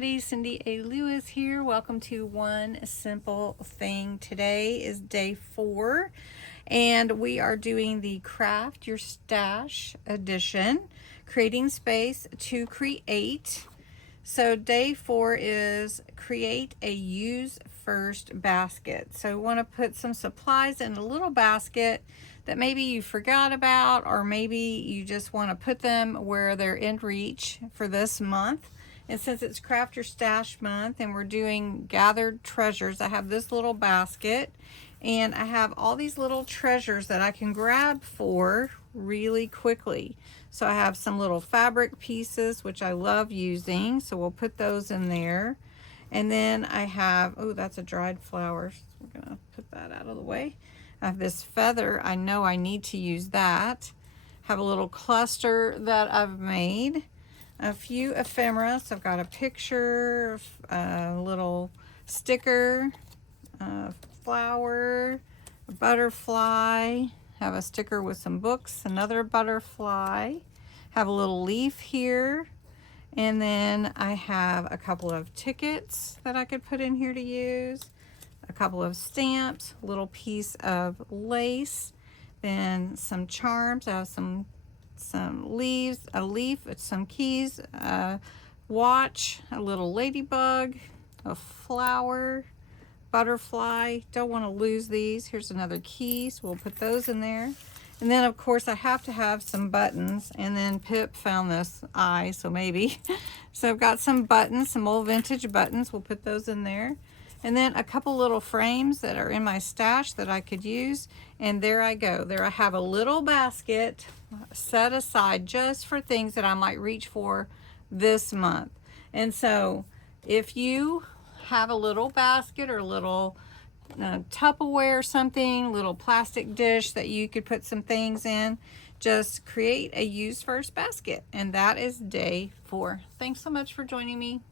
everybody, Cindy A. Lewis here. Welcome to One Simple Thing. Today is day 4 and we are doing the Craft Your Stash edition, creating space to create. So day 4 is create a use first basket. So we want to put some supplies in a little basket that maybe you forgot about, or maybe you just want to put them where they're in reach for this month. And since it's Craft Your Stash month and we're doing gathered treasures, I have this little basket and I have all these little treasures that I can grab for really quickly. So I have some little fabric pieces, which I love using, so we'll put those in there. And then I have, oh, that's a dried flower, so we're gonna put that out of the way. I have this feather, I know I need to use that. Have a little cluster that I've made. A few ephemera, so I've got a picture, a little sticker, a flower, a butterfly, have a sticker with some books, another butterfly, have a little leaf here, and then I have a couple of tickets that I could put in here to use, a couple of stamps, a little piece of lace, then some charms. I have some leaves, a leaf, some keys, a watch, a little ladybug, a flower, butterfly. Don't want to lose these. Here's another key, so we'll put those in there. And then of course I have to have some buttons, and then Pip found this eye, so maybe. So I've got some buttons, some old vintage buttons. We'll put those in there. And then a couple little frames that are in my stash that I could use. And there I go. There I have a little basket set aside just for things that I might reach for this month. And so if you have a little basket or a little Tupperware or something, little plastic dish that you could put some things in, just create a use first basket. And that is day 4. Thanks so much for joining me.